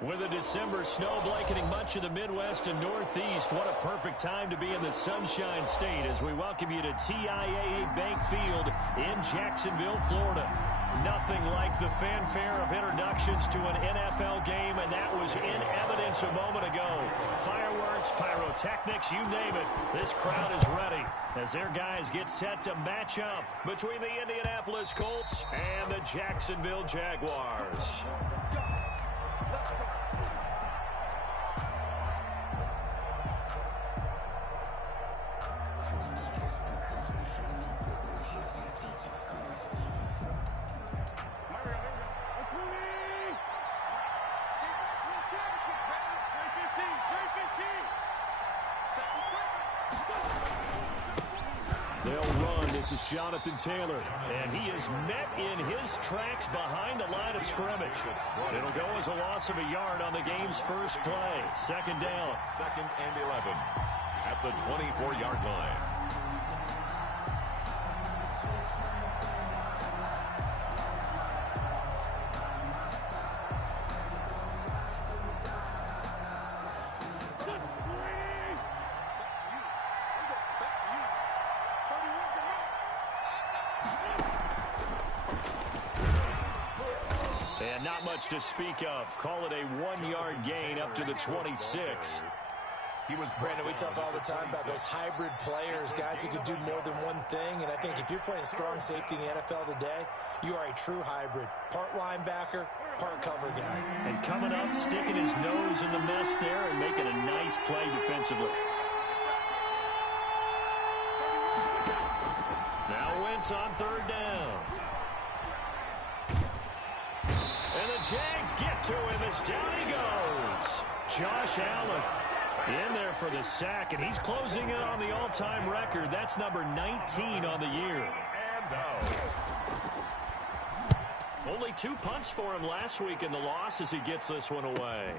With a December snow blanketing much of the Midwest and Northeast, what a perfect time to be in the Sunshine State as we welcome you to TIAA Bank Field in Jacksonville, Florida. Nothing like the fanfare of introductions to an NFL game, and that was in evidence a moment ago. Fireworks, pyrotechnics, you name it. This crowd is ready as their guys get set to match up between the Indianapolis Colts and the Jacksonville Jaguars. They'll run. This is Jonathan Taylor, and he is met in his tracks behind the line of scrimmage. It'll go as a loss of a yard on the game's first play. Second down. 2nd and 11 at the 24-yard line. And not much to speak of. Call it a 1-yard gain up to the 26. Brandon, we talk all the time about those hybrid players, guys who can do more than one thing. And I think if you're playing strong safety in the NFL today, you are a true hybrid. Part linebacker, part cover guy. And coming up, sticking his nose in the mess there and making a nice play defensively. Now Wentz on third down. And the Jags get to him as down he goes. Josh Allen in there for the sack, and he's closing in on the all-time record. That's number 19 on the year. Only 2 punts for him last week in the loss as he gets this one away.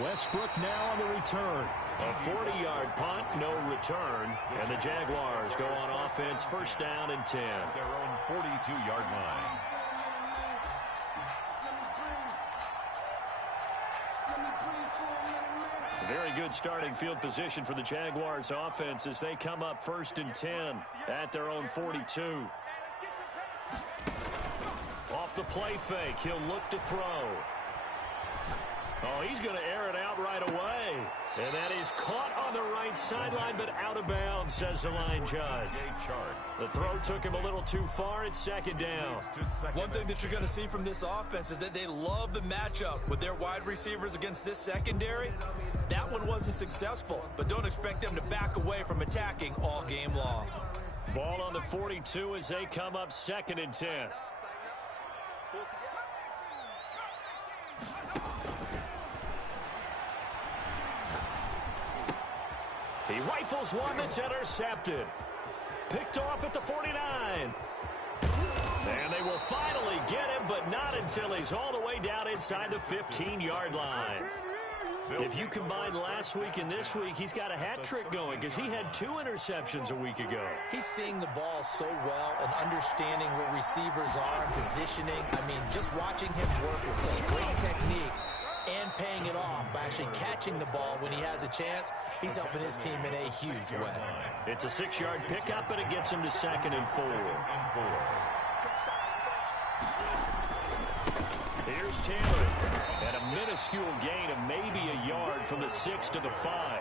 Westbrook now on the return. A 40-yard punt, no return. And the Jaguars go on offense, first down and 10. Their own 42-yard line. Very good starting field position for the Jaguars offense as they come up first and 10 at their own 42. Off the play fake, he'll look to throw. Oh, he's going to air it out right away. And that is caught on the right sideline, but out of bounds, says the line judge. The throw took him a little too far. It's second down. One thing that you're going to see from this offense is that they love the matchup with their wide receivers against this secondary. That one wasn't successful, but don't expect them to back away from attacking all game long. Ball on the 42 as they come up second and 10. He rifles one that's intercepted. Picked off at the 49. And they will finally get him, but not until he's all the way down inside the 15-yard line. If you combine last week and this week, he's got a hat trick going because he had 2 interceptions a week ago. He's seeing the ball so well and understanding where receivers are, positioning. I mean, just watching him work with such great technique and paying it off by actually catching the ball when he has a chance, he's helping his team in a huge way. It's a 6-yard pickup, but it gets him to second and 4. Here's Taylor. And a minuscule gain of maybe a yard from the 6 to the 5.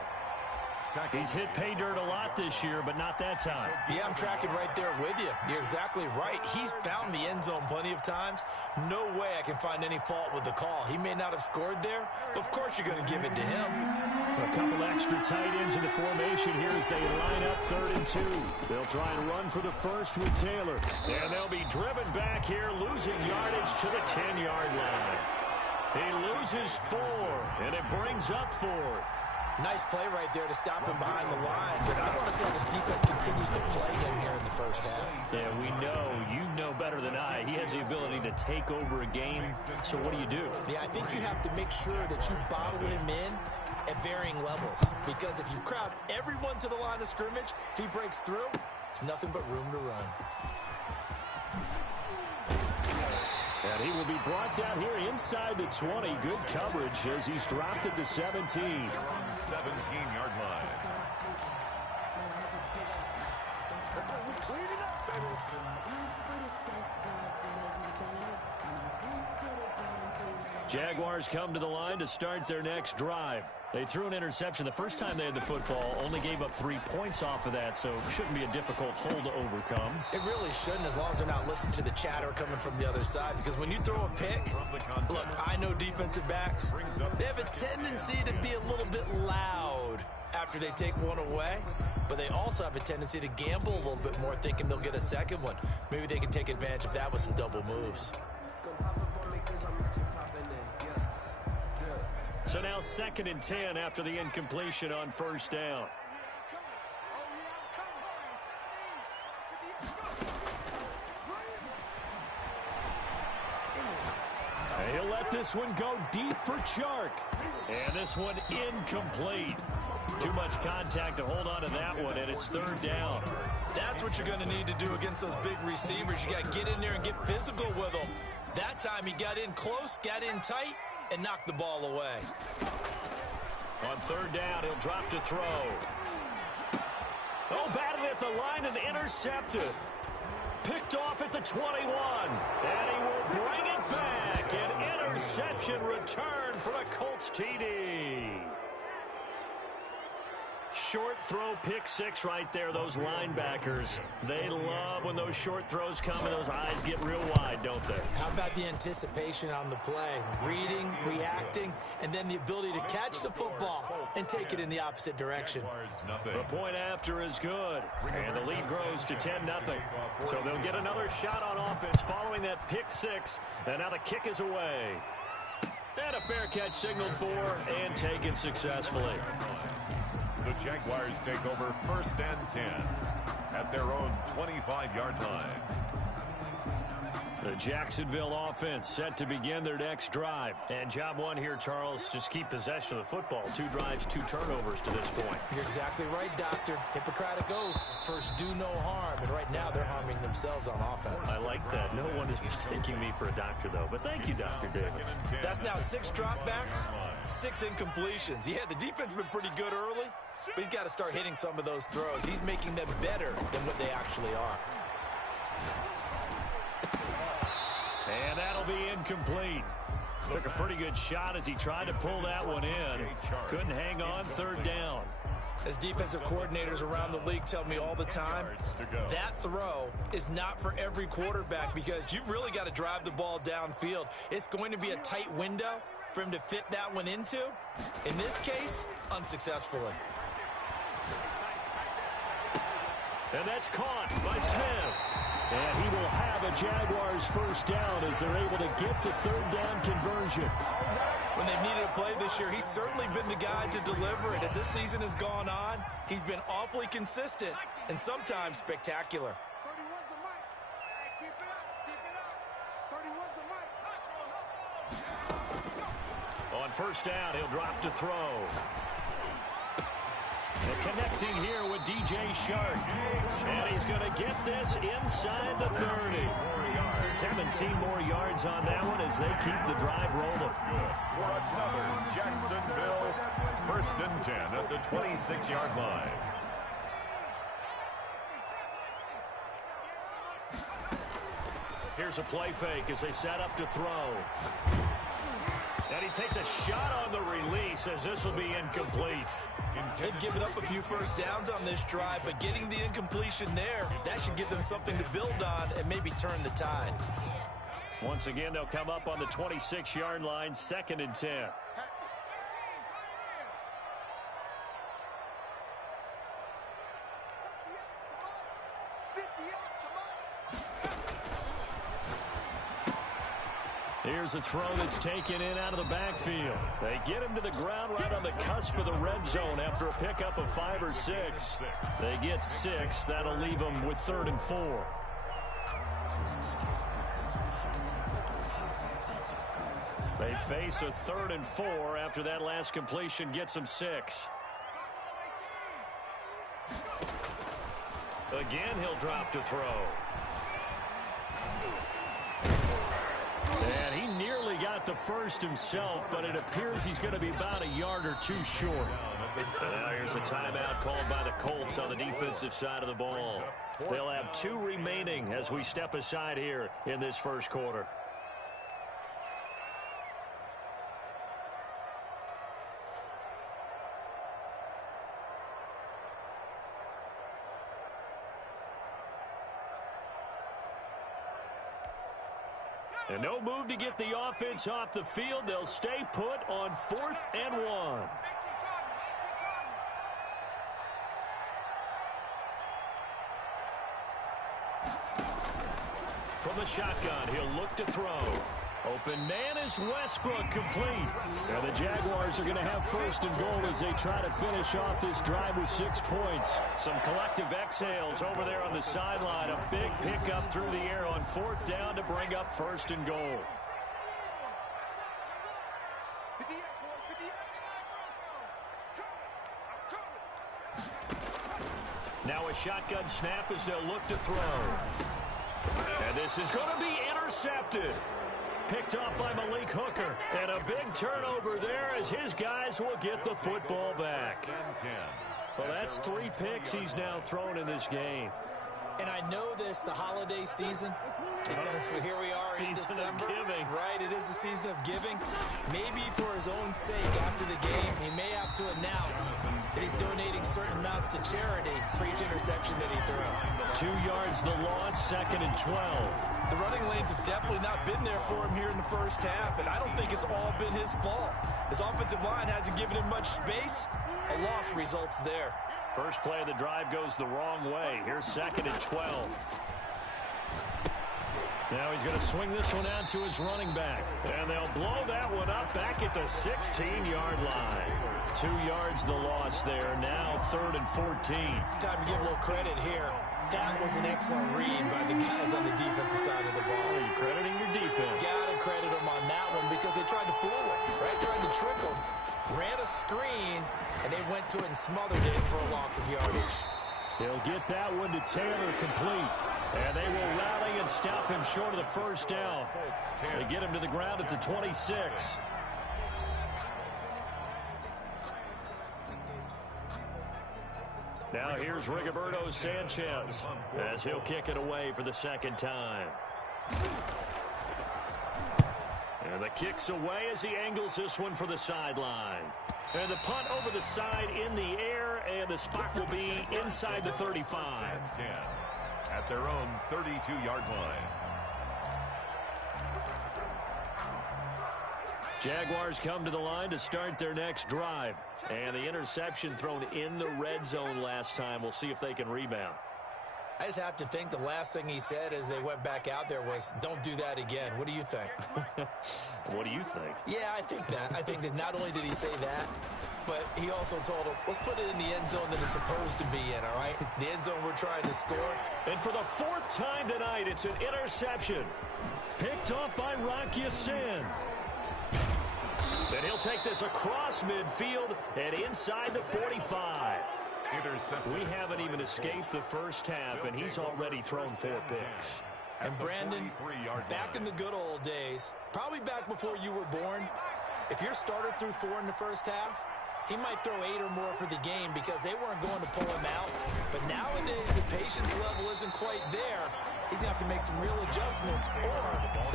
He's hit pay dirt a lot this year, but not that time. Yeah, I'm tracking right there with you. You're exactly right. He's found the end zone plenty of times. No way I can find any fault with the call. He may not have scored there, but of course you're going to give it to him. A couple extra tight ends in the formation here as they line up third and 2. They'll try and run for the first with Taylor. And they'll be driven back here, losing yardage to the 10-yard line. He loses 4, and it brings up 4th. Nice play right there to stop him behind the line. But I want to see how this defense continues to play him here in the first half. Yeah, we know. You know better than I. He has the ability to take over a game. So what do? Yeah, I think you have to make sure that you bottle him in at varying levels. Because if you crowd everyone to the line of scrimmage, if he breaks through, there's nothing but room to run. And he will be brought down here inside the 20. Good coverage as he's dropped at the 17. 17-yard line. Jaguars come to the line to start their next drive. They threw an interception the first time they had the football, only gave up 3 points off of that, so it shouldn't be a difficult hole to overcome. It really shouldn't, as long as they're not listening to the chatter coming from the other side, because when you throw a pick, look, I know defensive backs, they have a tendency to be a little bit loud after they take one away, but they also have a tendency to gamble a little bit more, thinking they'll get a second one. Maybe they can take advantage of that with some double moves. So now 2nd and 10 after the incompletion on first down. He'll let this one go deep for Chark. And this one incomplete. Too much contact to hold on to that one, and it's 3rd down. That's what you're going to need to do against those big receivers. You got to get in there and get physical with them. That time he got in close, got in tight, and knocked the ball away. On 3rd down, he'll drop to throw. Oh, batted at the line and intercepted. Picked off at the 21. And he will bring it back. An interception return for a Colts TD. Short throw, pick 6 right there. Those linebackers, they love when those short throws come and those eyes get real wide, don't they? How about the anticipation on the play? Reading, reacting, and then the ability to catch the football and take it in the opposite direction. The point after is good, and the lead grows to 10-0. So they'll get another shot on offense following that pick 6, and now the kick is away. And a fair catch signaled for and taken successfully. The Jaguars take over 1st and 10 at their own 25-yard line. The Jacksonville offense set to begin their next drive. And job one here, Charles, just keep possession of the football. 2 drives, 2 turnovers to this point. You're exactly right, Doctor. Hippocratic oath. First, do no harm. And right now, they're harming themselves on offense. I like that. No one is mistaking me for a doctor, though. But thank you, Dr. Davis. That's now 6 dropbacks, 6 incompletions. Yeah, the defense has been pretty good early, but he's got to start hitting some of those throws. He's making them better than what they actually are. And that'll be incomplete. Took a pretty good shot as he tried to pull that one in. Couldn't hang on, 3rd down. As defensive coordinators around the league tell me all the time, that throw is not for every quarterback because you've really got to drive the ball downfield. It's going to be a tight window for him to fit that one into. In this case, unsuccessfully. And that's caught by Smith. And he will have a Jaguars 1st down as they're able to get the 3rd down conversion. When they've needed a play this year, he's certainly been the guy to deliver it. As this season has gone on, he's been awfully consistent and sometimes spectacular. 31's the mic. Hey, keep it up. 31's the mic. On 1st down, he'll drop to throw. And connecting here with DJ Shark. And he's going to get this inside the 30. 17 more yards on that one as they keep the drive rolling. For another Jacksonville 1st and 10 at the 26-yard line. Here's a play fake as they set up to throw. And he takes a shot on the release as this will be incomplete. They've given up a few 1st downs on this drive, but getting the incompletion there, that should give them something to build on and maybe turn the tide. Once again, they'll come up on the 26-yard line, 2nd and 10. Here's a throw that's taken in out of the backfield. They get him to the ground right on the cusp of the red zone after a pickup of 5 or 6. They get 6. That'll leave them with 3rd and 4. They face a 3rd and 4 after that last completion gets them 6. Again, he'll drop to throw. And he nearly got the first himself, but it appears he's going to be about a yard or two short. So now here's a timeout called by the Colts on the defensive side of the ball. They'll have 2 remaining as we step aside here in this first quarter. And no move to get the offense off the field. They'll stay put on 4th and 1. From the shotgun, he'll look to throw. Open man is Westbrook, complete. And the Jaguars are going to have 1st and goal as they try to finish off this drive with 6 points. Some collective exhales over there on the sideline. A big pickup through the air on 4th down to bring up 1st and goal. Now a shotgun snap as they'll look to throw. And this is going to be intercepted. Picked off by Malik Hooker. And a big turnover there as his guys will get the football back. Well, that's 3 picks he's now thrown in this game. And I know this, the holiday season, because here we are in December. Giving. Right, it is the season of giving. Maybe for his own sake after the game, he may have to announce that he's donating certain amounts to charity for each interception that he threw. 2 yards the loss, 2nd and 12. The running lanes have definitely not been there for him here in the first half, and I don't think it's all been his fault. His offensive line hasn't given him much space. A loss results there. First play of the drive goes the wrong way. Here's 2nd and 12. Now he's going to swing this one out to his running back. And they'll blow that one up back at the 16-yard line. 2 yards the loss there. Now 3rd and 14. Time to give a little credit here. That was an excellent read by the guys on the defensive side of the ball. Are you crediting your defense? Gotta credit them on that one because they tried to fool him, right? Tried to trick him. Ran a screen, and they went to it and smothered it for a loss of yardage. He'll get that one to Taylor, complete. And they will rally and stop him short of the first down. They get him to the ground at the 26. Now here's Rigoberto Sanchez as he'll kick it away for the 2nd time. And the kick's away as he angles this one for the sideline. And the punt over the side in the air, and the spot will be inside the 35. At their own 32-yard line. Jaguars come to the line to start their next drive. And the interception thrown in the red zone last time. We'll see if they can rebound. I just have to think the last thing he said as they went back out there was, don't do that again. What do you think? What do you think? Yeah, I think that. I think that not only did he say that, but he also told him, let's put it in the end zone that it's supposed to be in, all right? The end zone we're trying to score. And for the 4th time tonight, it's an interception. Picked off by Rocky Sin. And he'll take this across midfield and inside the 45. We haven't even escaped the first half, and he's already thrown 4 picks. And Brandon, back in the good old days, probably back before you were born, if your starter threw 4 in the first half, he might throw 8 or more for the game because they weren't going to pull him out. But nowadays, the patience level isn't quite there. He's going to have to make some real adjustments, or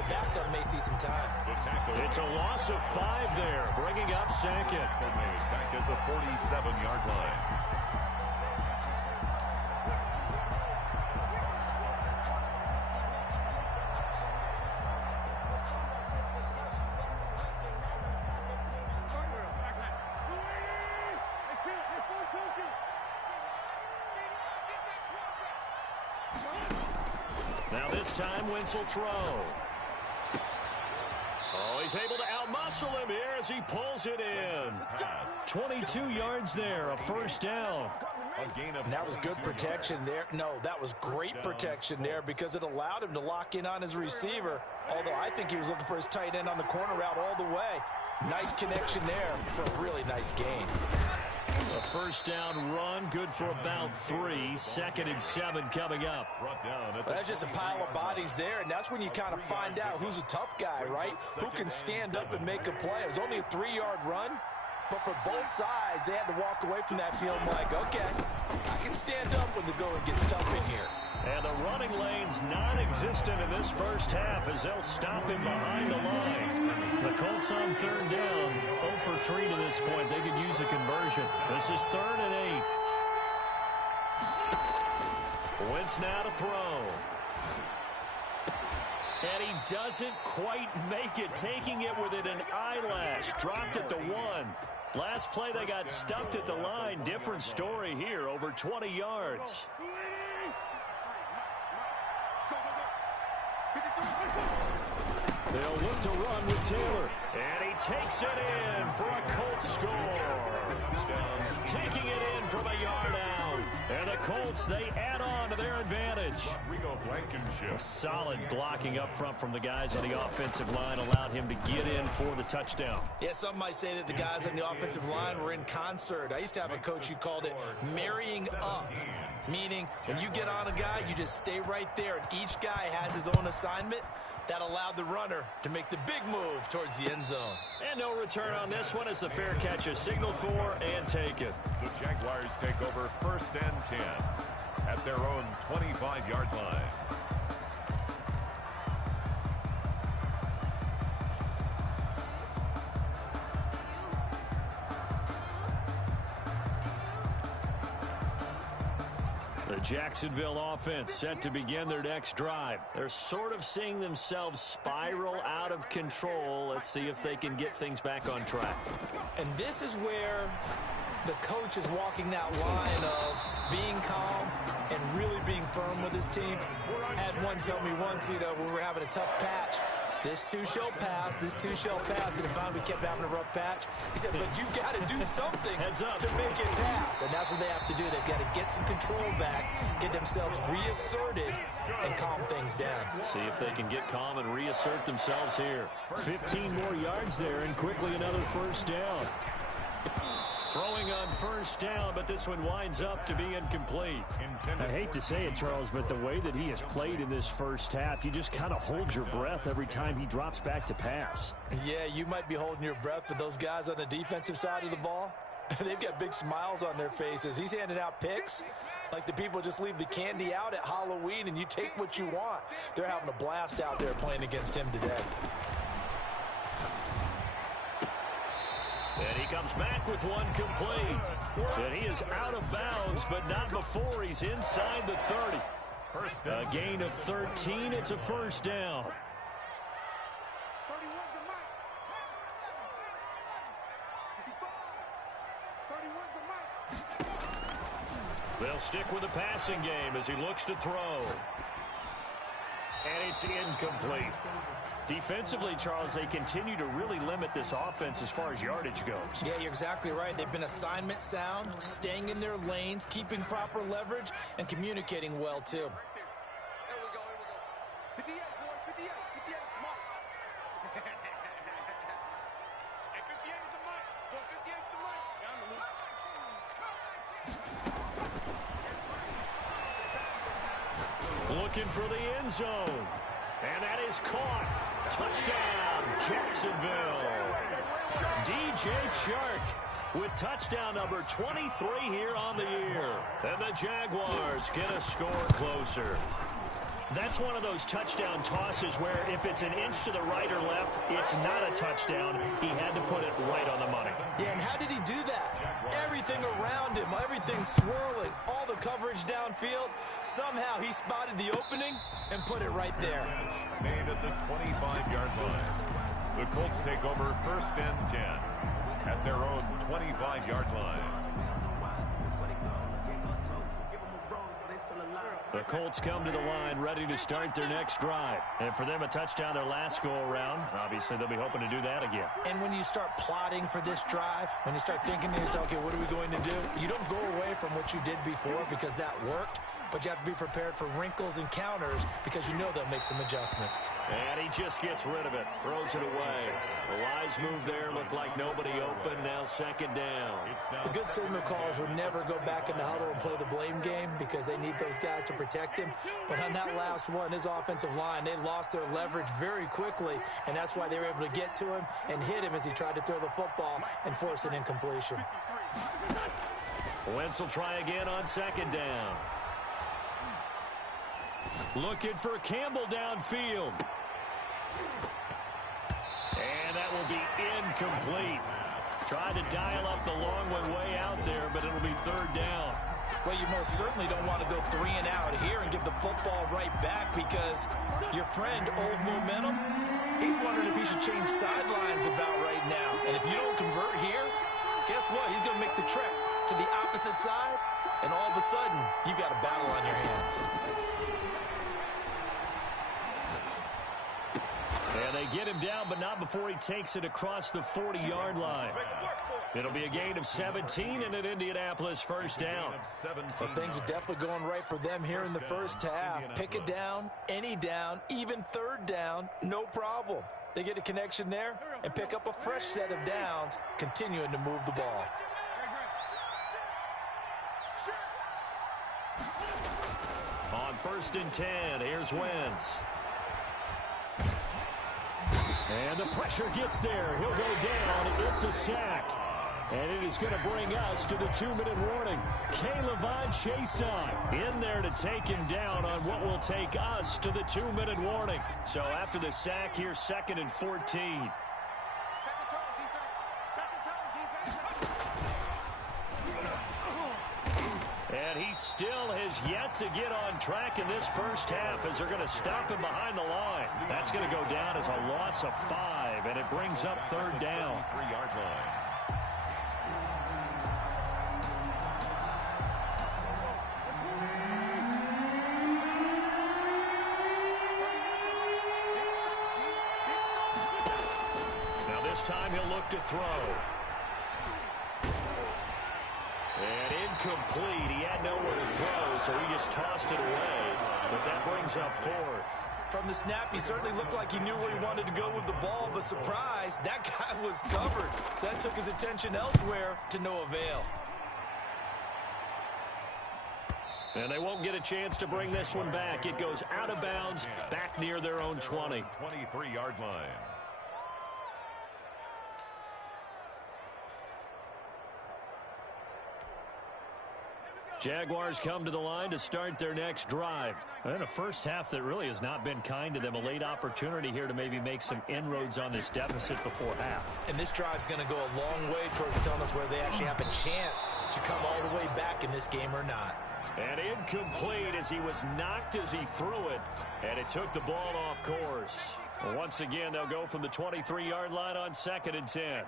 the backup may see some time. It's a loss of 5 there, bringing up 2nd. Back at the 47-yard line. Now this time, Wentz will throw. Oh, he's able to outmuscle him here as he pulls it in. 22 yards there, a 1st down. A gain of And that was good protection there. No, that was great protection there because it allowed him to lock in on his receiver. Although I think he was looking for his tight end on the corner route all the way. Nice connection there for a really nice gain. A first down run, good for about 3. 2nd and 7 coming up. Well, that's just a pile of bodies there, and that's when you kind of find out who's a tough guy, right? Who can stand up and make a play. It was only a 3-yard run, but for both sides, they had to walk away from that field like, okay, I can stand up when the going gets tough in here. And the running lane's non-existent in this first half as they'll stop him behind the line. The Colts on 3rd down, 0 for 3 to this point. They could use a conversion. This is 3rd and 8. Wentz now to throw. And he doesn't quite make it, taking it within an eyelash. Dropped at the 1. Last play, they got stuffed at the line. Different story here, over 20 yards. They'll look to run with Taylor. And he takes it in for a Colts score. Taking it in from a yard out. And the Colts, they add on to their advantage. Solid blocking up front from the guys on the offensive line allowed him to get in for the touchdown. Yeah, some might say that the guys on the offensive line were in concert. I used to have a coach who called it marrying up, meaning when you get on a guy, you just stay right there, and each guy has his own assignment. That allowed the runner to make the big move towards the end zone. And no return on this one as the fair catch is signaled for and taken. The Jaguars take over 1st and 10 at their own 25-yard line. The Jacksonville offense set to begin their next drive. They're sort of seeing themselves spiral out of control. Let's see if they can get things back on track. And this is where the coach is walking that line of being calm and really being firm with his team. I had one tell me once, when we were having a tough patch, this too shall pass, this too shall pass. And if we kept having a rough patch, he said, but you got to do something to make it pass. And that's what they have to do. They've got to get some control back, get themselves reasserted, and calm things down. See if they can get calm and reassert themselves here. 15 more yards there, and quickly another first down. Throwing on first down, but this one winds up to be incomplete. I hate to say it, Charles, but the way that he has played in this first half, you just kind of hold your breath every time he drops back to pass. Yeah, you might be holding your breath, but those guys on the defensive side of the ball, they've got big smiles on their faces. He's handing out picks like the people just leave the candy out at Halloween and you take what you want. They're having a blast out there playing against him today. And he comes back with one complete. And he is out of bounds, but not before he's inside the 30. A gain of 13. It's a first down. 31's the mic. 55. 31's the mic. They'll stick with the passing game as he looks to throw. And it's incomplete. Defensively, Charles, they continue to really limit this offense as far as yardage goes. Yeah, you're exactly right. They've been assignment sound, staying in their lanes, keeping proper leverage, and communicating well, too. There we go, here we go. 58, boys, 58. 58 is the mic. Hey, 58 is the mic. Boy, 58 is the mic. Yeah, I'm the loser. Looking for the end zone. And that is caught. Touchdown, Jacksonville. DJ Chark with touchdown number 23 here on the year. And the Jaguars get a score closer. That's one of those touchdown tosses where if it's an inch to the right or left, it's not a touchdown. He had to put it right on the money. Yeah, and how did he do that? Everything around him, everything swirling, all the coverage downfield. Somehow he spotted the opening and put it right there. Made at the 25-yard line. The Colts take over 1st and 10 at their own 25-yard line. The Colts come to the line ready to start their next drive. And for them, a touchdown their last go-around. Obviously, they'll be hoping to do that again. And when you start plotting for this drive, when you start thinking to yourself, okay, what are we going to do? You don't go away from what you did before because that worked. But you have to be prepared for wrinkles and counters because you know they'll make some adjustments. And he just gets rid of it, throws it away. The wise move there, looked like nobody open, now second down. The good signal callers would never go back in the huddle and play the blame game because they need those guys to protect him. But on that last one, his offensive line, they lost their leverage very quickly, and that's why they were able to get to him and hit him as he tried to throw the football and force an incompletion. Wentz will try again on second down. Looking for Campbell downfield. And that will be incomplete. Tried to dial up the long way out there, but it'll be third down. Well, you most certainly don't want to go 3 and out here and give the football right back because your friend, Old Momentum, he's wondering if he should change sidelines about right now. And if you don't convert here, guess what? He's going to make the trek to the opposite side, and all of a sudden, you've got a battle on your hands. And they get him down, but not before he takes it across the 40-yard line. It'll be a gain of 17 and an Indianapolis first down. Well, things are definitely going right for them here in the first half. Pick it down, any down, even third down, no problem. They get a connection there and pick up a fresh set of downs, continuing to move the ball. On 1st and 10, here's Wentz. And the pressure gets there. He'll go down. It's a sack. And it is going to bring us to the 2-minute warning. K'Lavon Chaisson in there to take him down on what will take us to the 2-minute warning. So after the sack, here's 2nd and 14. And he still has yet to get on track in this first half as they're going to stop him behind the line. That's going to go down as a loss of 5, and it brings up third down. 3-yard line. Now this time he'll look to throw. And incomplete. He had nowhere to throw, so he just tossed it away. But that brings up 4th. From the snap, he certainly looked like he knew where he wanted to go with the ball, but surprise, that guy was covered. So that took his attention elsewhere to no avail. And they won't get a chance to bring this one back. It goes out of bounds, back near their own 20. 23-yard line. Jaguars come to the line to start their next drive. And a first half that really has not been kind to them. A late opportunity here to maybe make some inroads on this deficit before half. And this drive's going to go a long way towards telling us whether they actually have a chance to come all the way back in this game or not. And incomplete as he was knocked as he threw it. And it took the ball off course. Well, once again, they'll go from the 23-yard line on 2nd and 10.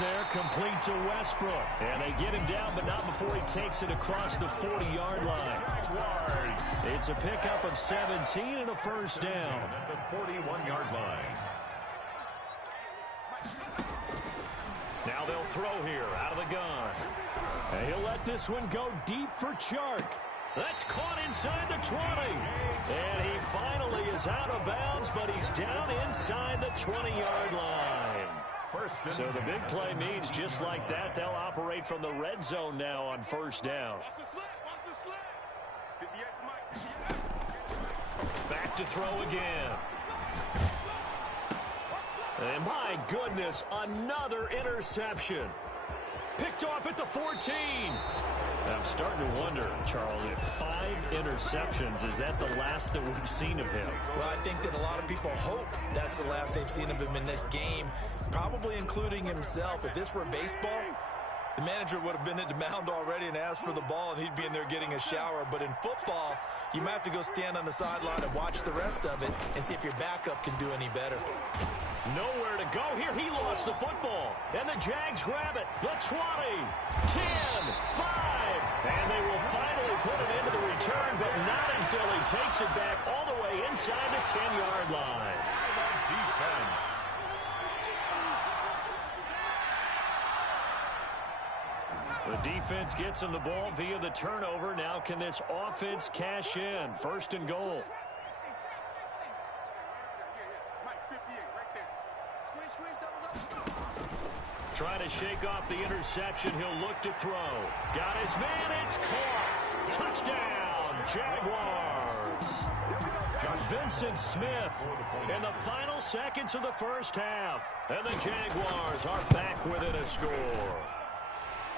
There, complete to Westbrook. And they get him down, but not before he takes it across the 40-yard line. It's a pickup of 17 and a first down. At the 41-yard line. Now they'll throw here out of the gun. And he'll let this one go deep for Chark. That's caught inside the 20. And he finally is out of bounds, but he's down inside the 20-yard line. So the big play means just like that, they'll operate from the red zone now on first down. Back to throw again. And my goodness, another interception. Picked off at the 14. I'm starting to wonder, Charles, if 5 interceptions, is that the last that we've seen of him? Well, I think that a lot of people hope that's the last they've seen of him in this game, probably including himself. If this were baseball, The manager would have been at the mound already and asked for the ball, and he'd be in there getting a shower. But in football, you might have to go stand on the sideline and watch the rest of it and see if your backup can do any better. Nowhere to go here. He lost the football. And the Jags grab it. The 20, 10, 5. And they will finally put it into the return, but not until he takes it back all the way inside the 10-yard line. Defense. The defense gets him the ball via the turnover. Now can this offense cash in? First and goal. Trying to shake off the interception. He'll look to throw. Got his man. It's caught. Touchdown, Jaguars. Vincent Smith in the final seconds of the first half. And the Jaguars are back within a score.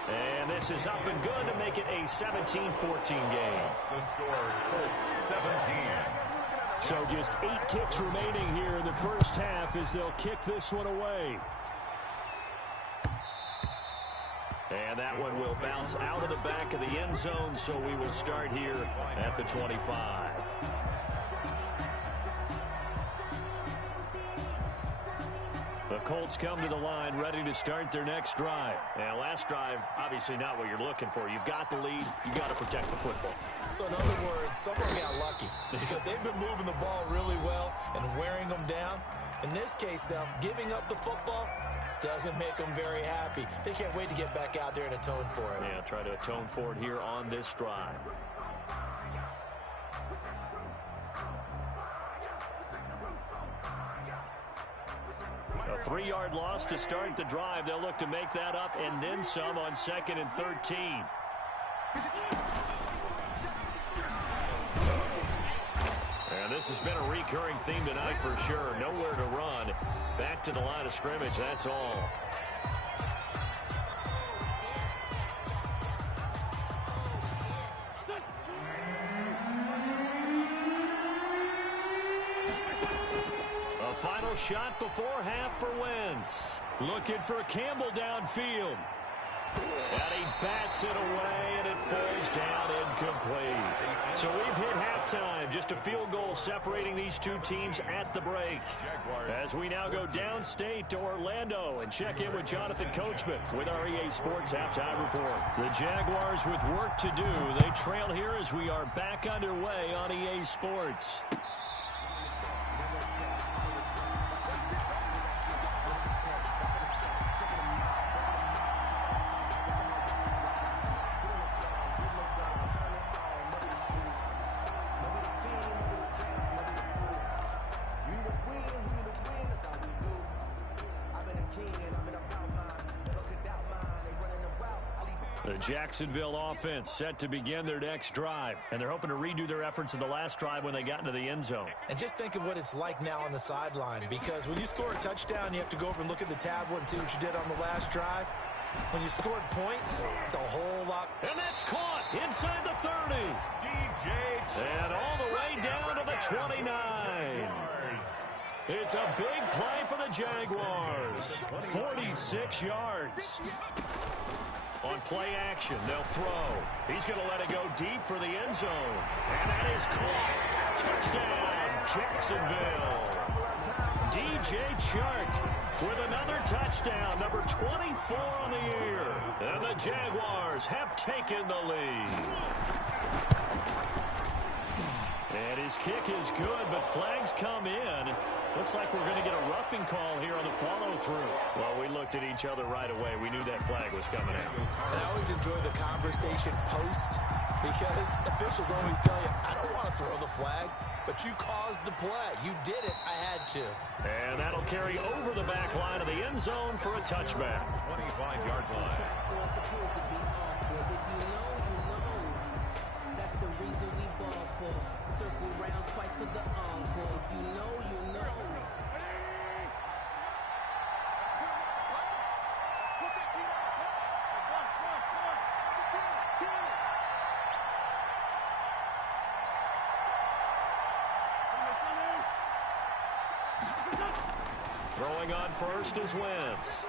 And this is up and good to make it a 17-14 game. The score, Colts 17. So just 8 ticks remaining here in the first half as they'll kick this one away. And that one will bounce out of the back of the end zone, so we will start here at the 25. The Colts come to the line ready to start their next drive. And last drive, obviously not what you're looking for. You've got the lead. You've got to protect the football. So in other words, someone got lucky because they've been moving the ball really well and wearing them down. In this case, though, giving up the football doesn't make them very happy. They can't wait to get back out there and atone for it. Yeah, try to atone for it here on this drive. A 3-yard loss to start the drive. They'll look to make that up and then some on 2nd and 13. And this has been a recurring theme tonight for sure. Nowhere to run. Back to the line of scrimmage, that's all. A final shot before half for Wentz. Looking for Campbell downfield. And he bats it away, and it falls down incomplete. So we've hit halftime. Just a field goal separating these two teams at the break. As we now go downstate to Orlando and check in with Jonathan Coachman with our EA Sports Halftime Report. The Jaguars with work to do. They trail here as we are back underway on EA Sports. The Jacksonville offense set to begin their next drive, and they're hoping to redo their efforts in the last drive when they got into the end zone. And just think of what it's like now on the sideline, because when you score a touchdown, you have to go over and look at the tablet and see what you did on the last drive. When you scored points, it's a whole lot. And that's caught inside the 30. And all the way down to the 29. It's a big play for the Jaguars. 46 yards. On play action, they'll throw. He's going to let it go deep for the end zone. And that is caught. Touchdown, Jacksonville. DJ Chark with another touchdown, number 24 on the year. And the Jaguars have taken the lead. And his kick is good, but flags come in. Looks like we're going to get a roughing call here on the follow-through. Well, we looked at each other right away. We knew that flag was coming out. And I always enjoy the conversation post because officials always tell you, I don't want to throw the flag, but you caused the play. You did it. I had to. And that'll carry over the back line of the end zone for a touchback. 25-yard line. That's the reason we ball for. Circle round twice for the encore. If you know, you know. Throwing on first is Wentz.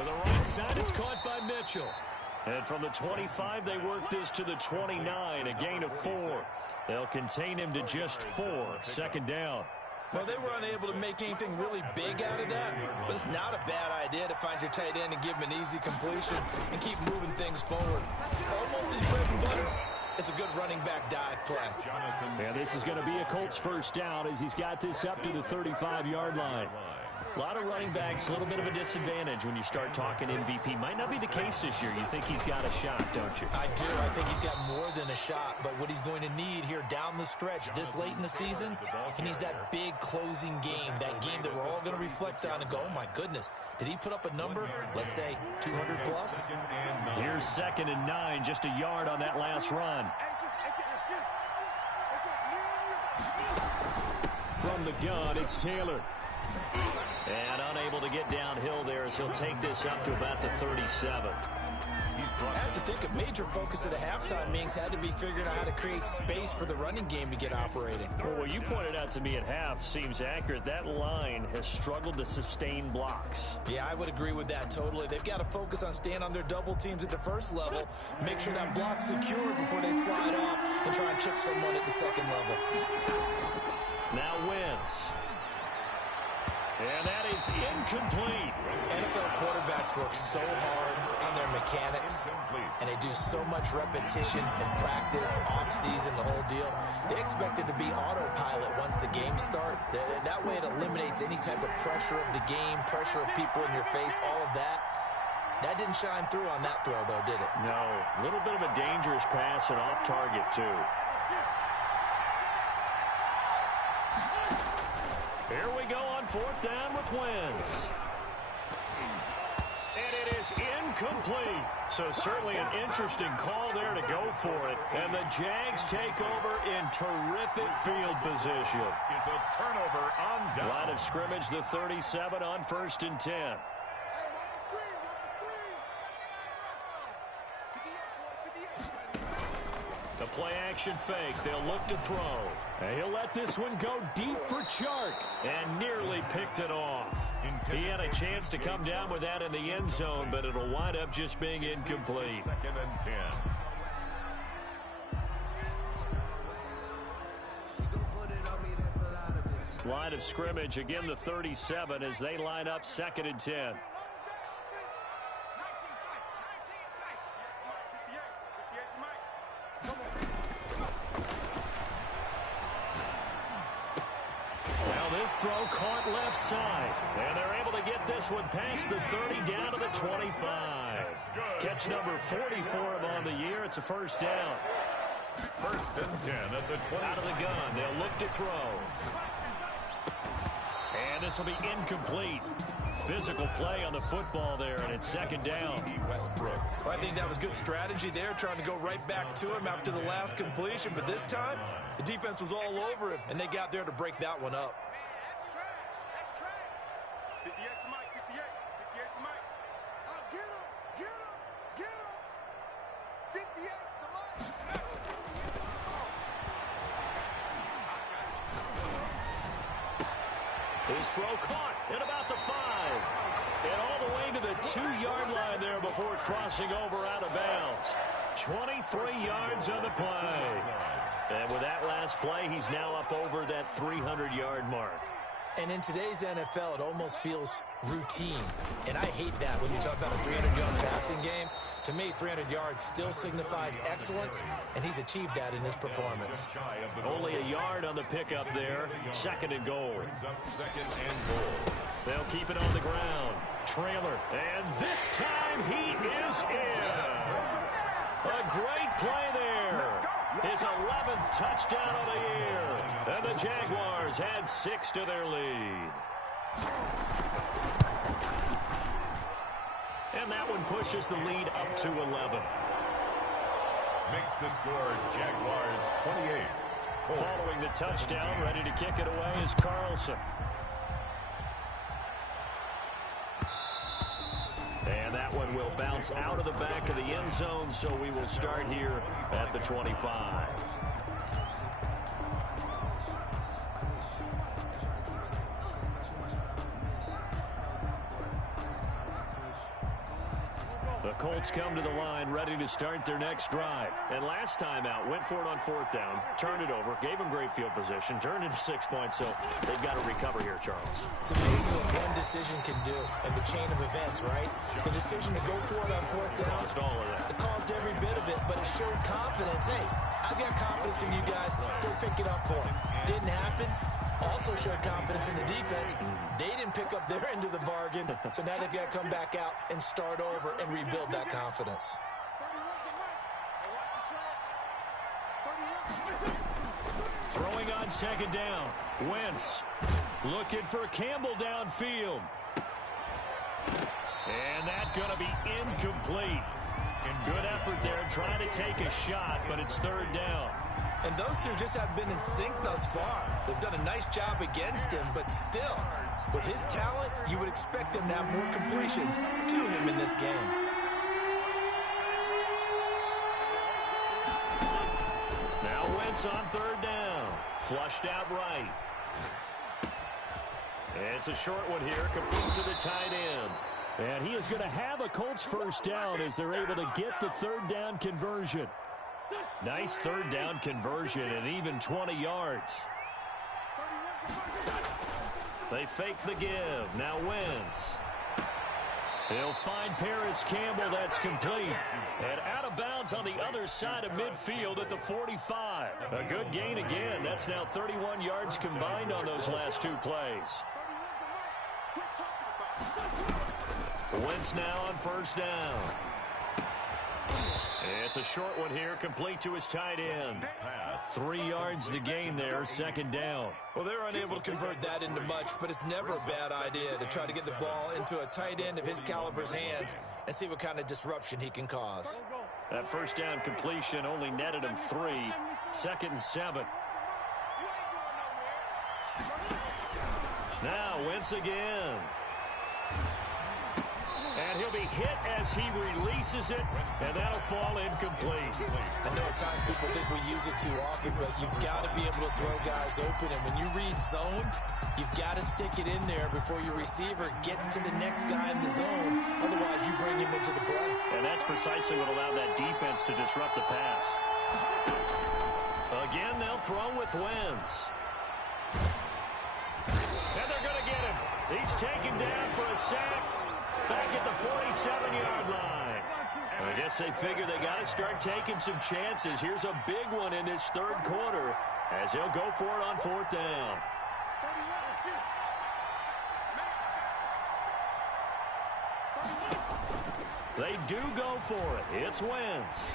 To the right side, it's caught by Mitchell. And from the 25, they work this to the 29, a gain of 4. They'll contain him to just 4. Second down. Well, they were unable to make anything really big out of that, but it's not a bad idea to find your tight end and give him an easy completion and keep moving things forward. Almost his bread and butter. It's a good running back dive play. Yeah, this is going to be a Colts first down as he's got this up to the 35-yard line. A lot of running backs, a little bit of a disadvantage when you start talking MVP. Might not be the case this year. You think he's got a shot, don't you? I do. I think he's got more than a shot. But what he's going to need here down the stretch this late in the season, he needs that big closing game, that game that we're all going to reflect on and go, oh, my goodness, did he put up a number, let's say, 200 plus? Here's 2nd and 9, just a yard on that last run. From the gun, it's Taylor. And unable to get downhill there as he'll take this up to about the 37. I have to think a major focus of the halftime meetings had to be figuring out how to create space for the running game to get operating. Well, what you pointed out to me at half seems accurate. That line has struggled to sustain blocks. Yeah, I would agree with that totally. They've got to focus on staying on their double teams at the first level, make sure that block's secure before they slide off and try and chip someone at the second level. Now Wentz. And that is incomplete. NFL quarterbacks work so hard on their mechanics, and they do so much repetition and practice, off-season, the whole deal. They expect it to be autopilot once the game starts. That way it eliminates any type of pressure of the game, pressure of people in your face, all of that. That didn't shine through on that throw, though, did it? No. A little bit of a dangerous pass and off target, too. Here we go on 4th down with Wentz. And it is incomplete. So certainly an interesting call there to go for it. And the Jags take over in terrific field position. Is a turnover on down. Line of scrimmage, the 37 on 1st and 10. The play action fake. They'll look to throw. And he'll let this one go deep for Chark. And nearly picked it off. He had a chance to come down with that in the end zone, but it'll wind up just being incomplete. 2nd and 10. Line of scrimmage, again the 37 as they line up 2nd and 10. Throw caught left side. And they're able to get this one past the 30 down to the 25. Catch number 44 of on the year. It's a first down. 1st and 10 at the 20. Out of the gun. They'll look to throw. And this will be incomplete. Physical play on the football there, and it's 2nd down. Westbrook. Well, I think that was good strategy there, trying to go right back to him after the last completion. But this time, the defense was all over him, and they got there to break that one up. 58 to Mike, 58 to Mike. Oh, get him. 58 to Mike. His throw caught at about the 5. And all the way to the 2-yard line there before crossing over out of bounds. 23 yards on the play. And with that last play, he's now up over that 300-yard mark. And in today's NFL, it almost feels routine. And I hate that when you talk about a 300-yard passing game. To me, 300 yards still signifies excellence, and he's achieved that in his performance. Only a yard on the pickup there. 2nd and goal. They'll keep it on the ground. Trailer. And this time he is in. A great play there. His 11th touchdown of the year. And the Jaguars had 6 to their lead. And that one pushes the lead up to 11. Makes the score Jaguars 28. Following the touchdown, ready to kick it away is Carlson. And that one will bounce out of the back of the end zone, so we will start here at the 25. The Colts come to the line ready to start their next drive. And last time out, went for it on 4th down, turned it over, gave them great field position, turned into 6 points, so they've got to recover here, Charles. It's amazing what one decision can do in the chain of events, right? The decision to go for it on 4th down, All of that. it caused every bit of it, but it showed confidence. Hey, I've got confidence in you guys. Go pick it up for them. Didn't happen. Also showed confidence in the defense. They didn't pick up their end of the bargain, so now they've got to come back out and start over and rebuild that confidence. Throwing on 2nd down. Wentz looking for Campbell downfield. And that's going to be incomplete. And good effort there trying to take a shot, but it's 3rd down. And those two just haven't been in sync thus far. They've done a nice job against him, but still, with his talent, you would expect them to have more completions to him in this game. Now Wentz on 3rd down. Flushed out right. It's a short one here, complete to the tight end. And he is going to have a Colts 1st down as they're able to get the 3rd down conversion. Nice 3rd down conversion and even 20 yards. They fake the give. Now Wentz. He'll find Paris Campbell. That's complete. And out of bounds on the other side of midfield at the 45. A good gain again. That's now 31 yards combined on those last 2 plays. Wentz now on 1st down. It's a short one here, complete to his tight end. 3 yards the gain there, 2nd down. Well, they're unable to convert that into much, but it's never a bad idea to try to get the ball into a tight end of his caliber's hands and see what kind of disruption he can cause. That 1st down completion only netted him 3. 2nd and 7. Now Wentz again. And he'll be hit as he releases it, and that'll fall incomplete. I know at times people think we use it too often, but you've got to be able to throw guys open. And when you read zone, you've got to stick it in there before your receiver gets to the next guy in the zone. Otherwise, you bring him into the play. And that's precisely what allowed that defense to disrupt the pass. Again, they'll throw with Wentz. And they're going to get him. He's taken down for a sack. Back at the 47-yard line. I guess they figure they got to start taking some chances. Here's a big one in this 3rd quarter as he'll go for it on 4th down. They do go for it. It's Wentz.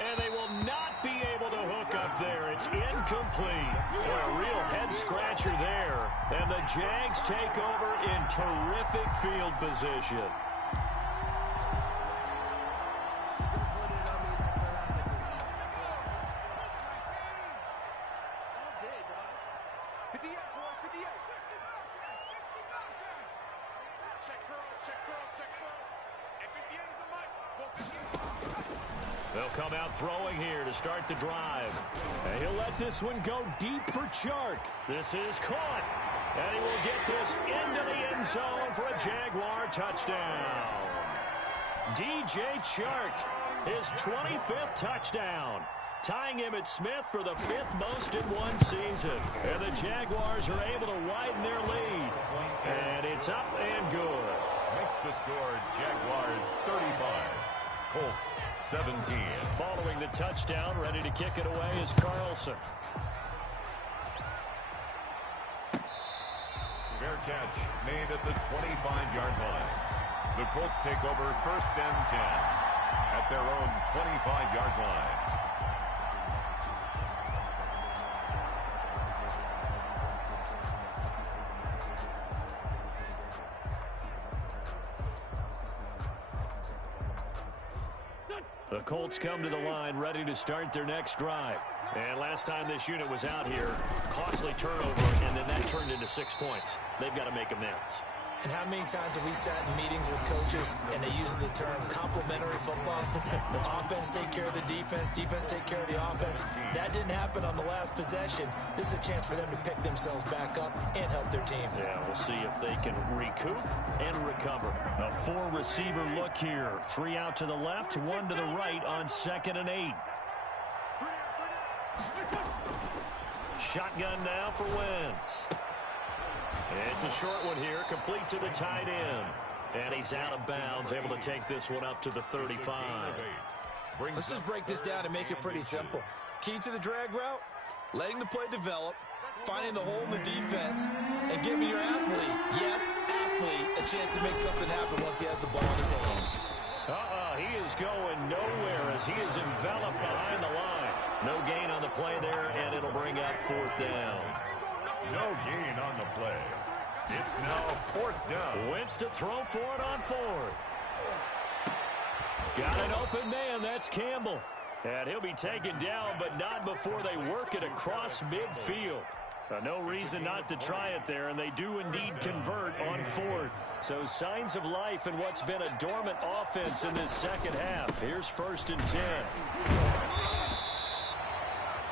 And they will not be able to hook up there. It's incomplete. A real head-scratcher there. And the Jags take over in terrific field position. They'll come out throwing here to start the drive. And he'll let this one go deep for Chark. This is caught. And he will get this into the end zone for a Jaguar touchdown. DJ Chark, his 25th touchdown, tying him at Smith for the 5th most in one season. And the Jaguars are able to widen their lead. And it's up and good. Makes the score Jaguars 35. Colts 17. Following the touchdown, ready to kick it away is Carlson. Fair catch made at the 25-yard line. The Colts take over 1st and 10 at their own 25-yard line. The Colts come to the line ready to start their next drive. And last time this unit was out here, costly turnover, and then that turned into 6 points. They've got to make amends. And how many times have we sat in meetings with coaches and they use the term complementary football? Offense take care of the defense, defense take care of the offense. That didn't happen on the last possession. This is a chance for them to pick themselves back up and help their team. Yeah, we'll see if they can recoup and recover. A 4-receiver look here. 3 out to the left, 1 to the right on 2nd and 8. Shotgun now for Wentz. It's a short one here, complete to the tight end. And he's out of bounds, able to take this one up to the 35. Let's just break this down and make it pretty simple. Key to the drag route, letting the play develop, finding the hole in the defense, and giving your athlete, yes, athlete, a chance to make something happen once he has the ball in his hands. He is going nowhere as he is enveloped behind the line. No gain on the play there, and it'll bring up 4th down. No gain on the play. It's now 4th down. Wentz to throw for it on 4th. Got an open man. That's Campbell. And he'll be taken down, but not before they work it across midfield. No reason not to try it there, and they do indeed convert on 4th. So signs of life in what's been a dormant offense in this second half. Here's 1st and 10.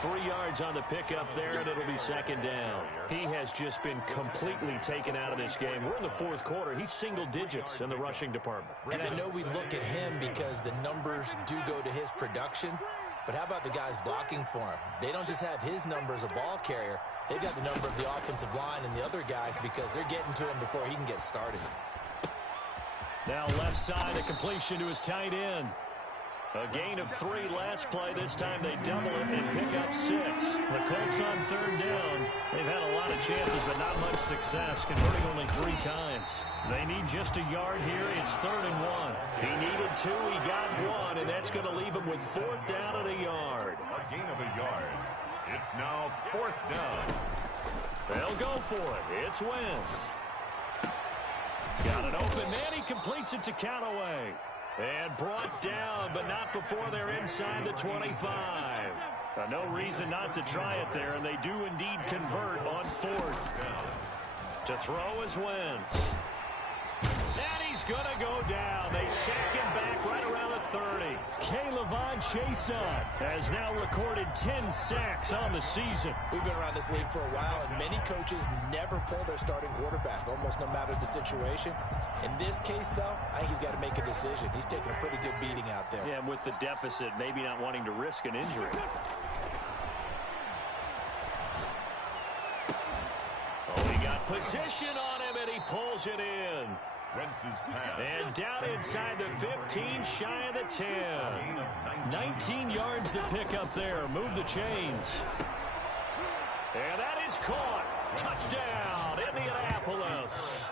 3 yards on the pickup there, and it'll be 2nd down. He has just been completely taken out of this game. We're in the 4th quarter. He's single digits in the rushing department. And I know we look at him because the numbers do go to his production, but how about the guys blocking for him? They don't just have his number as a ball carrier. They've got the number of the offensive line and the other guys because they're getting to him before he can get started. Now left side, a completion to his tight end. A gain of 3 last play. This time they double it and pick up 6. The Colts on 3rd down. They've had a lot of chances, but not much success, converting only 3 times. They need just a yard here. It's 3rd and 1. He needed 2. He got 1, and that's going to leave him with 4th down and a yard. A gain of a yard. It's now 4th down. They'll go for it. It's Wentz. Got an open man. He completes it to Callaway. And brought down, but not before they're inside the 25. No reason not to try it there, and they do indeed convert on 4th. To throw is Wentz. And he's going to go down. They sack him back right around the 30. K'Lavon Chaisson has now recorded 10 sacks on the season. We've been around this league for a while, and many coaches never pull their starting quarterback, almost no matter the situation. In this case, though, I think he's got to make a decision. He's taking a pretty good beating out there. Yeah, and with the deficit, maybe not wanting to risk an injury. Oh, he got position on him, and he pulls it in. Wentz's pass. And down inside the 15, shy of the 10. 19 yards to pick up there. Move the chains. And that is caught. Touchdown, Indianapolis.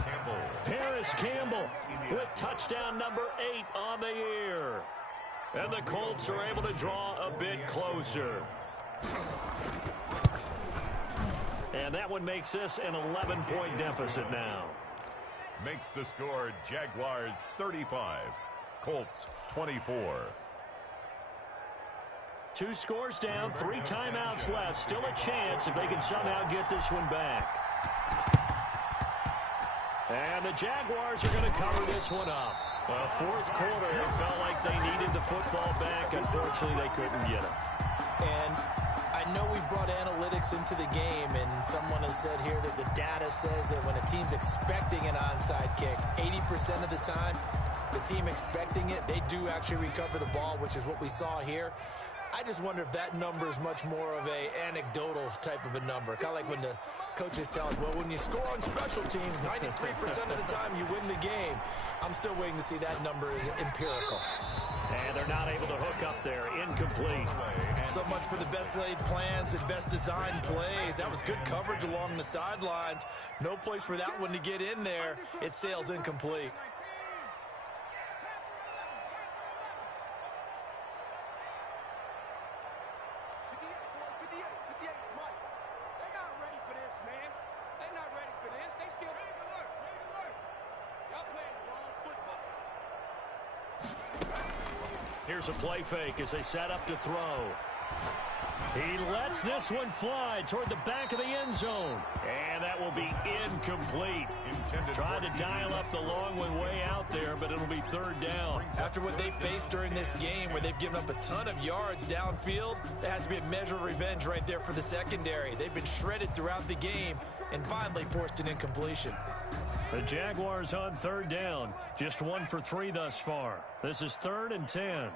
Paris Campbell with touchdown number 8 on the year. And the Colts are able to draw a bit closer. And that one makes this an 11-point deficit now. Makes the score Jaguars 35, Colts 24. 2 scores down, 3 timeouts left. Still a chance if they can somehow get this one back. And the Jaguars are going to cover this one up. 4th quarter, it felt like they needed the football back. Unfortunately, they couldn't get it. And I know we brought analytics into the game, and someone has said here that the data says that when a team's expecting an onside kick, 80% of the time, the team expecting it, they do actually recover the ball, which is what we saw here. I just wonder if that number is much more of a anecdotal type of a number. Kind of like when the coaches tell us, well, when you score on special teams, 93% of the time you win the game. I'm still waiting to see that number is empirical. And they're not able to hook up there. Incomplete. So much for the best laid plans and best designed plays. That was good coverage along the sidelines. No place for that one to get in there. It sails incomplete. Here's a play fake as they set up to throw. He lets this one fly toward the back of the end zone. And that will be incomplete. Trying to dial up the long one way out there, but it'll be third down. After what they faced during this game where they've given up a ton of yards downfield, there has to be a measure of revenge right there for the secondary. They've been shredded throughout the game and finally forced an incompletion. The Jaguars on third down. Just 1 for 3 thus far. This is 3rd and 10.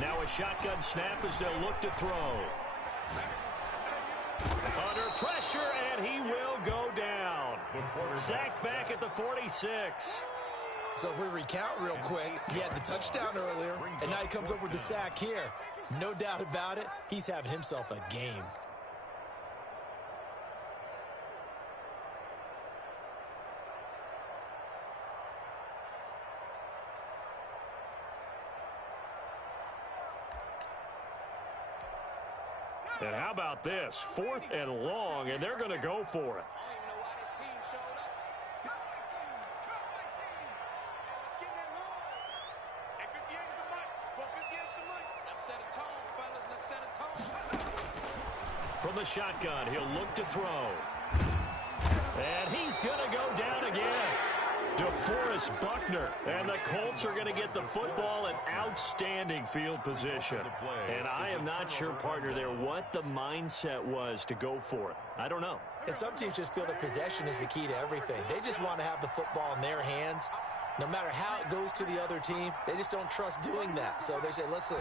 Now a shotgun snap as they'll look to throw. Under pressure, and he will go down. Sacked back at the 46. So if we recount real quick, he had the touchdown earlier, and now he comes up with the sack here. No doubt about it, he's having himself a game. And how about this? 4th and long, and they're going to go for it. From the shotgun, he'll look to throw. And he's going to go down again. DeForest Buckner. And the Colts are going to get the football in outstanding field position. And I am not sure, partner, there what the mindset was to go for it. I don't know. And some teams just feel that possession is the key to everything. They just want to have the football in their hands. No matter how it goes to the other team, they just don't trust doing that. So they say, listen,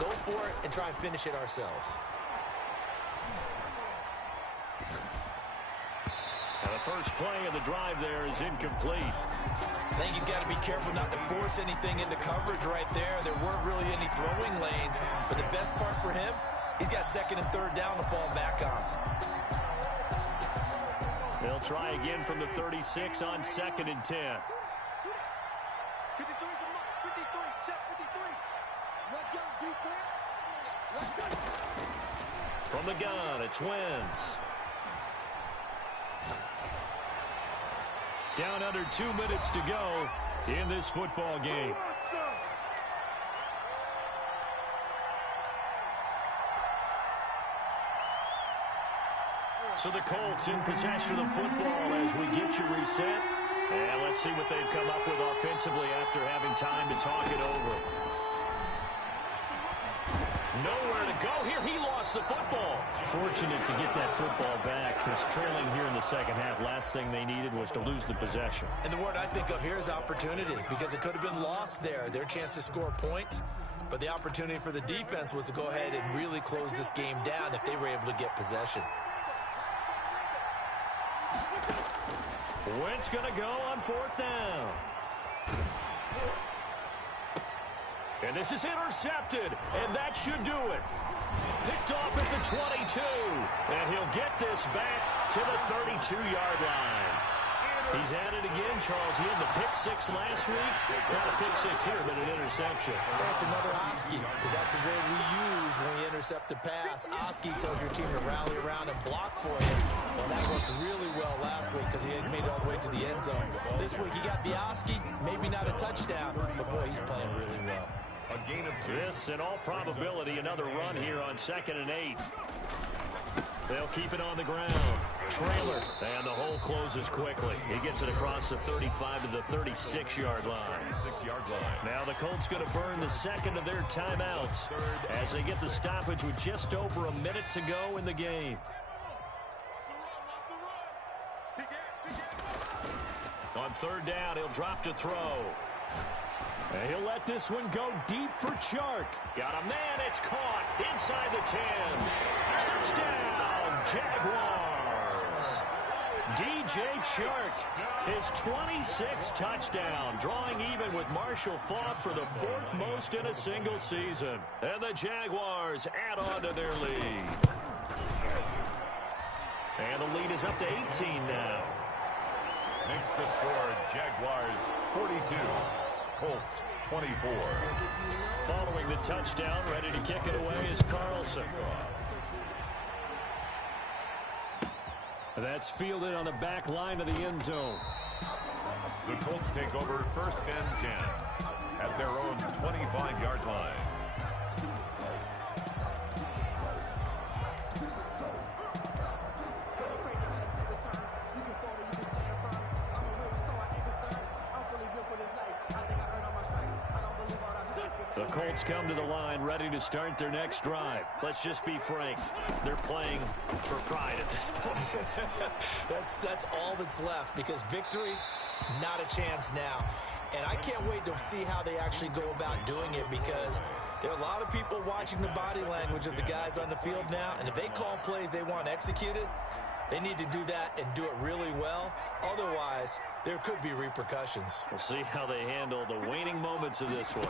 go for it and try and finish it ourselves. And the first play of the drive there is incomplete. I think he's got to be careful not to force anything into coverage right there. There weren't really any throwing lanes. But the best part for him, he's got 2nd and 3rd down to fall back on. They'll try again from the 36 on 2nd and 10. 53 from Mike. 53. Check 53. Let's go, defense. Let's go. From the gun, it's Wentz. Down under 2 minutes to go in this football game. So the Colts in possession of the football as we get you reset. And let's see what they've come up with offensively after having time to talk it over. Nowhere to go here. He lost the football. Fortunate to get that football back. It's trailing here in the second half. Last thing they needed was to lose the possession. And the word I think of here is opportunity, because it could have been lost there. Their chance to score points. But the opportunity for the defense was to go ahead and really close this game down if they were able to get possession. Wentz going to go on 4th down. And this is intercepted, and that should do it. Picked off at the 22, and he'll get this back to the 32-yard line. He's at it again, Charles. He had the pick 6 last week. Not a pick 6 here, but an interception. That's another Oski, because that's the word we use when we intercept a pass. Oski tells your team to rally around and block for you. Well, that worked really well last week because he had made it all the way to the end zone. This week he got the Oski, maybe not a touchdown, but boy, he's playing really well. A gain of 2. This, in all probability, another run here on 2nd and 8. They'll keep it on the ground. Trailer, and the hole closes quickly. He gets it across the 35 to the 36-yard line. 36-yard line. Now the Colts going to burn the second of their timeouts as they get the stoppage with just over a minute to go in the game. On 3rd down, he'll drop to throw. And he'll let this one go deep for Chark. Got a man, it's caught inside the 10. Touchdown, Jaguars. DJ Chark, his 26th touchdown, drawing even with Marshall Faulk for the 4th most in a single season. And the Jaguars add on to their lead. And the lead is up to 18 now. Makes the score Jaguars 42. Colts 24. Following the touchdown, ready to kick it away is Carlson. That's fielded on the back line of the end zone. The Colts take over 1st and 10 at their own 25-yard line. The Colts come to the line ready to start their next drive. Let's just be frank. They're playing for pride at this point. That's all that's left, because victory, not a chance now. And I can't wait to see how they actually go about doing it, because there are a lot of people watching the body language of the guys on the field now. And if they call plays they want executed, they need to do that and do it really well. Otherwise, there could be repercussions. We'll see how they handle the waning moments of this one.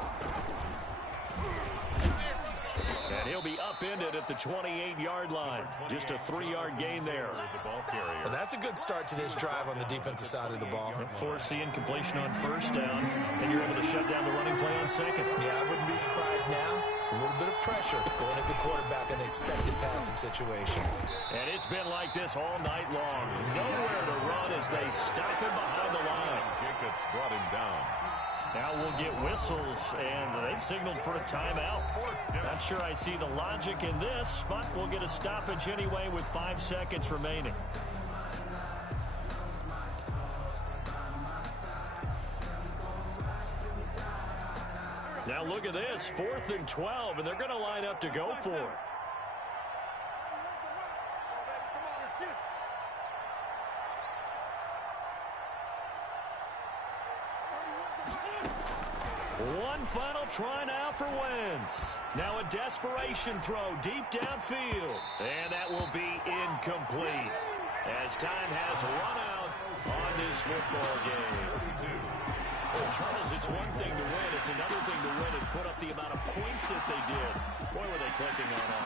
And he'll be upended at the 28-yard line. Just a 3-yard gain there. Well, that's a good start to this drive on the defensive side of the ball. Force the incompletion on first down, and you're able to shut down the running play on second. Yeah, I wouldn't be surprised now. A little bit of pressure going at the quarterback in an expected passing situation. And it's been like this all night long. Nowhere to run as they stop him behind the line. Jacobs brought him down. Now we'll get whistles, and they've signaled for a timeout. Not sure I see the logic in this, but we'll get a stoppage anyway with 5 seconds remaining. Now look at this, 4th and 12, and they're going to line up to go for it. One final try now for Wentz. Now a desperation throw deep downfield. And that will be incomplete, as time has run out on this football game. Well, Charles, it's one thing to win. It's another thing to win and put up the amount of points that they did. Boy, were they clicking on